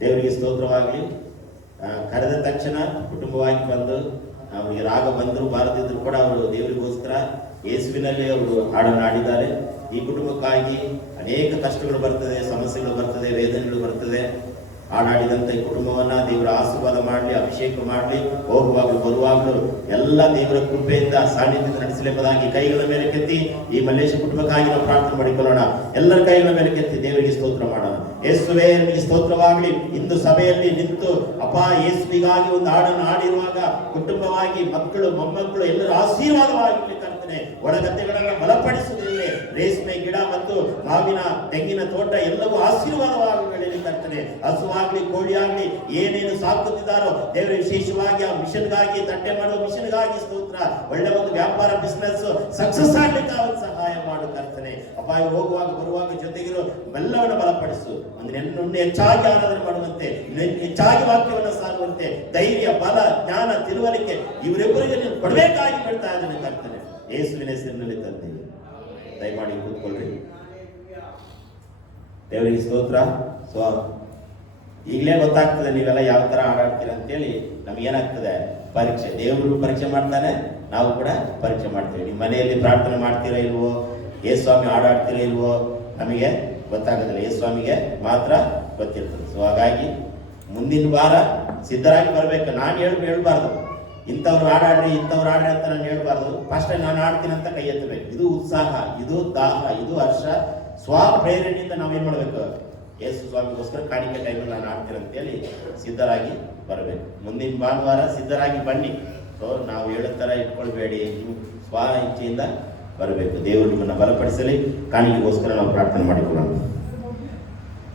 ದೇವರಿಗೆ ಸ್ತೋತ್ರವಾಗಲಿ. ಕರೆದ ತಕ್ಷಣ ಕುಟುಂಬವಾಗಿ ಬಂದು ಅವರಿಗೆ ರಾಗ ಬಂದರೂ ಬಾರದಿದ್ರು ಕೂಡ ಅವರು ದೇವರಿಗೋಸ್ಕರ ಯೇಸುವಿನಲ್ಲಿ ಅವರು ಹಾಡನ್ನು ಹಾಡಿದ್ದಾರೆ. ಈ ಕುಟುಂಬಕ್ಕಾಗಿ ಅನೇಕ ಕಷ್ಟಗಳು ಬರ್ತದೆ, ಸಮಸ್ಯೆಗಳು ಬರ್ತದೆ, ವೇದನೆಗಳು ಬರ್ತದೆ. ಹಾಡಾಡಿದಂಥ ಈ ಕುಟುಂಬವನ್ನ ದೇವರ ಆಶೀರ್ವಾದ ಮಾಡಲಿ, ಅಭಿಷೇಕ ಮಾಡಲಿ. ಹೋಗುವಾಗಲೂ ಬರುವಾಗಲೂ ಎಲ್ಲ ದೇವರ ಕೃಪೆಯಿಂದ ಸಾನ್ನಿಧ್ಯದಿಂದ ನಡೆಸಲೆಂಬುದಾಗಿ ಕೈಗಳ ಮೇಲೆ ಕೆತ್ತಿ ಈ ಮಲ್ಲೇಶ ಕುಟುಂಬಕ್ಕಾಗಿ ನಾವು ಪ್ರಾರ್ಥನೆ ಮಾಡಿಕೊಳ್ಳೋಣ. ಎಲ್ಲರ ಕೈಗಳ ಮೇಲೆ ಕೆತ್ತಿ ದೇವರಿಗೆ ಸ್ತೋತ್ರ ಮಾಡೋಣ. ಯೇಸುವೇ ನಿಮಗೆ ಸ್ತೋತ್ರವಾಗಲಿ. ಇಂದು ಸಭೆಯಲ್ಲಿ ನಿಂತು ಅಪ್ಪ ಯೇಸುವಿಗಾಗಿ ಒಂದು ಹಾಡನ್ನು ಹಾಡಿರುವಾಗ ಕುಟುಂಬವಾಗಿ ಮಕ್ಕಳು ಮೊಮ್ಮಕ್ಕಳು ಎಲ್ಲರೂ ಆಶೀರ್ವಾದವಾಗಿ ಕರ್ತನೆ. ಒಳಗದ್ದೆಗಳನ್ನು ಬಲಪಡಿಸುವುದಿಲ್ಲ. ರೇಷ್ಮೆ ಗಿಡ ಮತ್ತು ಮಾವಿನ ತೆಂಗಿನ ತೋಟ ಎಲ್ಲವೂ ಆಶೀರ್ವಾದವಾಗಿ ಬೆಳೆಯಲಿ ಕರ್ತನೆ. ಹಸುವಾಗ್ಲಿ ಕೋಳಿ ಆಗ್ಲಿ ಏನೇನು ಸಾಕುತ್ತಿದ್ದಾರೋ ದೇವರೇ, ವಿಶೇಷವಾಗಿ ಆ ಮಿಷನ್ಗಾಗಿ, ತಟ್ಟೆ ಮಾಡುವ ಮಿಷನ್ಗಾಗಿ ಸ್ತೋತ್ರ. ಒಳ್ಳೆ ಒಂದು ವ್ಯಾಪಾರ ಬಿಸ್ನೆಸ್ ಸಕ್ಸಸ್ ಆಗ್ಲಿಕ್ಕೆ ಅವತ್ತು ಸಹಾಯ ಮಾಡು ಕರ್ತನೆ. ಅಪಾಯ ಹೋಗುವಾಗ ಬರುವಾಗ ಜೊತೆಗಿರೋ ಎಲ್ಲವನ್ನು ಬಲಪಡಿಸು. ಅಂದ್ರೆ ಹೆಚ್ಚಾಗಿ ಆರಾಧನೆ ಮಾಡುವಂತೆ, ಹೆಚ್ಚಾಗಿ ವಾಕ್ಯವನ್ನು ಸಾರುವಂತೆ ಧೈರ್ಯ, ಬಲ, ಜ್ಞಾನ, ತಿಳುವಳಿಕೆ ಇವರಿಬ್ಬರಿಗೆ ನೀನು ಕೊಡಬೇಕಾಗಿ ಬಿಡ್ತಾ ಇದ್ದಾನೆ ಕರ್ತನೆ. ಯೇಸುವಿನ ಹೆಸರಿನಲ್ಲಿ ತಂದೆ, ದಯಮಾಡಿ ಕೂತ್ಕೊಳ್ರಿ. ದೇವರಿಗೆ ಸ್ತೋತ್ರ. ಸೊ ಈಗಲೇ ಗೊತ್ತಾಗ್ತದೆ ನೀವೆಲ್ಲ ಯಾವ ತರ ಆಡಾಡ್ತೀರ ಅಂತೇಳಿ. ನಮ್ಗೇನಾಗ್ತದೆ, ಪರೀಕ್ಷೆ. ದೇವರು ಪರೀಕ್ಷೆ ಮಾಡ್ತಾನೆ, ನಾವು ಕೂಡ ಪರೀಕ್ಷೆ ಮಾಡ್ತೀವಿ. ನಿಮ್ಮ ಮನೆಯಲ್ಲಿ ಪ್ರಾರ್ಥನೆ ಮಾಡ್ತೀರಾ ಇಲ್ವೋ, ಯೇಸುಸ್ವಾಮಿ ಆಡಾಡ್ತೀರಾ ಇಲ್ವೋ ನಮಗೆ ಗೊತ್ತಾಗೋದಿಲ್ಲ. ಯೇಸುಸ್ವಾಮಿಗೆ ಮಾತ್ರ ಗೊತ್ತಿರ್ತದೆ. ಸೊ ಹಾಗಾಗಿ ಮುಂದಿನ ವಾರ ಸಿದ್ಧರಾಗಿ ಬರಬೇಕು. ನಾನು ಹೇಳ್ಬಾರ್ದು ಇಂಥವ್ರು ಆಡಾಡ್ರಿ ಇಂಥವ್ರು ಆಡ್ರಿ ಅಂತ ನಾನು ಹೇಳ್ಬಾರ್ದು. ಫಸ್ಟ್ ನಾನು ಆಡ್ತೀನಿ ಅಂತ ಕೈ ಎತ್ತಬೇಕು. ಇದು ಉತ್ಸಾಹ, ಇದು ದಾಹ, ಇದು ಹರ್ಷ, ಸ್ವಪ್ರೇರಣೆಯಿಂದ ನಾವೇನ್ ಮಾಡ್ಬೇಕು, ಯೇಸು ಸ್ವಾಮಿಗೋಸ್ಕರ ಕಾಣಿಕೆ ಟೈಮಲ್ಲಿ ನಾನು ಆಡ್ತೀನಿ ಅಂತೇಳಿ ಸಿದ್ಧರಾಗಿ ಬರಬೇಕು. ಮುಂದಿನ ಭಾನುವಾರ ಸಿದ್ಧರಾಗಿ ಬನ್ನಿ. ಸೊ ನಾವು ಹೇಳೋ ಥರ ಇಟ್ಕೊಳ್ಬೇಡಿ, ನೀವು ಸ್ವ ಇಚ್ಛೆಯಿಂದ ಬರಬೇಕು. ದೇವರು ನಿಮ್ಮನ್ನು ಬಲಪಡಿಸಲಿ. ಕಾಣಿಕೆಗೋಸ್ಕರ ನಾವು ಪ್ರಾರ್ಥನೆ ಮಾಡಿಕೊಳ್ಳೋಣ.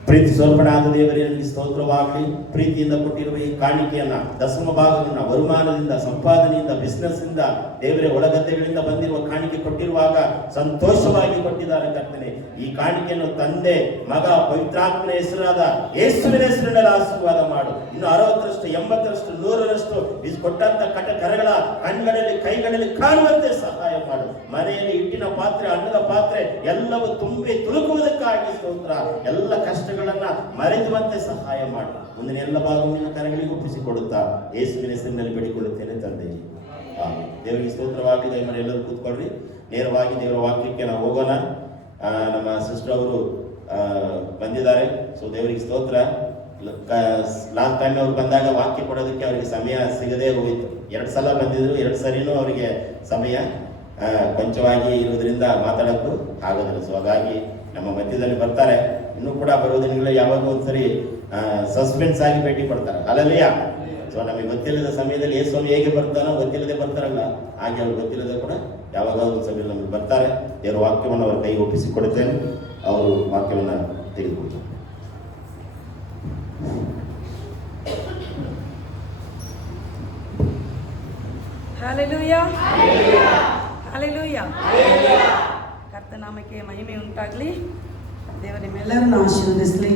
ಪ್ರೀತಿ ಸ್ವರ್ಪಣಾದ ದೇವರೇ, ನಿಮಗೆ ಸ್ತೋತ್ರವಾಗಲಿ. ಪ್ರೀತಿಯಿಂದ ಕೊಟ್ಟಿರುವ ಈ ಕಾಣಿಕೆಯನ್ನ, ದಶಮ ಭಾಗವನ್ನ ವರುಮಾನದಿಂದ, ಸಂಪಾದನೆಯಿಂದ, ಬಿಸ್ನೆಸ್ ಇಂದ, ದೇವರೇ ಒಳಗದ್ದೆಗಳಿಂದ ಬಂದಿರುವ ಕಾಣಿಕೆ ಕೊಟ್ಟಿರುವಾಗ ಸಂತೋಷವಾಗಿ ಕೊಟ್ಟಿದ್ದಾರೆ ಕರ್ತನೆ. ಈ ಕಾಣಿಕೆಯನ್ನು ತಂದೆ, ಮಗ, ಪವಿತ್ರಾತ್ಮನ ಹೆಸರಾದ ಯೇಸುವಿನ ಹೆಸರಿನಲ್ಲಿ ಆಶೀರ್ವಾದ ಮಾಡು. ಇನ್ನು 60ರಷ್ಟು, 80ರಷ್ಟು, 100ರಷ್ಟು ಕೊಟ್ಟಂತ ಕರಗಳ ಕಣ್ಗಳಲ್ಲಿ, ಕೈಗಳಲ್ಲಿ ಕಾಣುವಂತೆ ಸಹಾಯ ಮಾಡು. ಮನೆಯಲ್ಲಿ ಹಿಟ್ಟಿನ ಪಾತ್ರೆ, ಅನ್ನದ ಪಾತ್ರೆ ಎಲ್ಲವೂ ತುಂಬಿ ತುಳುಕುವುದಕ್ಕಾಗಿ ಸ್ತೋತ್ರ. ಎಲ್ಲ ಕಷ್ಟಗಳನ್ನ ಮರೆಯುವಂತೆ ಸಹಾಯ ಮಾಡು. ಮುಂದಿನ ಎಲ್ಲ ಭಾಗವನ್ನು ಕರಗಳಿಗೆ ಒಪ್ಪಿಸಿಕೊಡುತ್ತಾ ಯೇಸುವಿನ ಹೆಸರಿನಲ್ಲಿ ಬೇಡಿಕೊಳ್ಳುತ್ತೇನೆ ತಂದೆ. ದೇವರಿಗೆ ಸ್ತೋತ್ರವಾಗಿ. ದಯಮಾಡಿ ಎಲ್ಲರೂ ಕೂತ್ಕೊಳ್ರಿ. ನೇರವಾಗಿ ದೇವರ ವಾಕ್ಯಕ್ಕೆ ನಾವು ಹೋಗೋಣ. ನಮ್ಮ ಸಿಸ್ಟರ್ ಅವರು ಬಂದಿದ್ದಾರೆ. ಸೊ ದೇವರಿಗೆ ಸ್ತೋತ್ರ. ಲಾಸ್ಟ್ ಟೈಮ್ ಅವ್ರು ಬಂದಾಗ ವಾಕ್ಯ ಕೊಡೋದಕ್ಕೆ ಅವರಿಗೆ ಸಮಯ ಸಿಗದೆ ಹೋಯಿತು. 2 ಸಲ ಬಂದಿದ್ರು, 2 ಸರಿನೂ ಅವರಿಗೆ ಸಮಯ ಕೊಂಚವಾಗಿ ಇರುವುದರಿಂದ ಮಾತಾಡೋಕ್ಕೂ ಆಗೋದಿಲ್ಲ. ಸೊ ಹಾಗಾಗಿ ನಮ್ಮ ಮಧ್ಯದಲ್ಲಿ ಬರ್ತಾರೆ. ಇನ್ನೂ ಕೂಡ ಬರುವ ದಿನಗಳಲ್ಲಿ ಯಾವಾಗ ಒಂದ್ಸರಿ ಸಸ್ಪೆನ್ಸ್ ಆಗಿ ಭೇಟಿ ಕೊಡ್ತಾರೆ. ಅಲ್ಲಲ್ಲಿಯ ಸೊ ನಮಗೆ ಗೊತ್ತಿಲ್ಲದ ಸಮಯದಲ್ಲಿ ಯೇಸುಸ್ವಾಮಿ ಹೇಗೆ ಬರ್ತಾನೋ, ಗೊತ್ತಿಲ್ಲದೆ ಬರ್ತಾರಲ್ಲ, ಹಾಗೆ ಅವ್ರು ಗೊತ್ತಿಲ್ಲದೆ ಕೂಡ ಯಾವಾಗ ಒಂದು ಸಮಯದಲ್ಲಿ ನಮಗೆ ಬರ್ತಾರೆ. ದೇವರ ವಾಕ್ಯವನ್ನು ಅವರ ಕೈಗೆ ಒಪ್ಪಿಸಿಕೊಡುತ್ತೇನೆ. ಅವರು ವಾಕ್ಯವನ್ನು ತೆಗೆದುಕೊಳ್ತಾರೆ. Hallelujah, hallelujah. ಕರ್ತನಾಮಕ್ಕೆ ಮಹಿಮೆ ಉಂಟಾಗಲಿ. ದೇವರ ನಿಮ್ಮೆಲ್ಲರನ್ನು ಆಶೀರ್ವದಿಸಲಿ.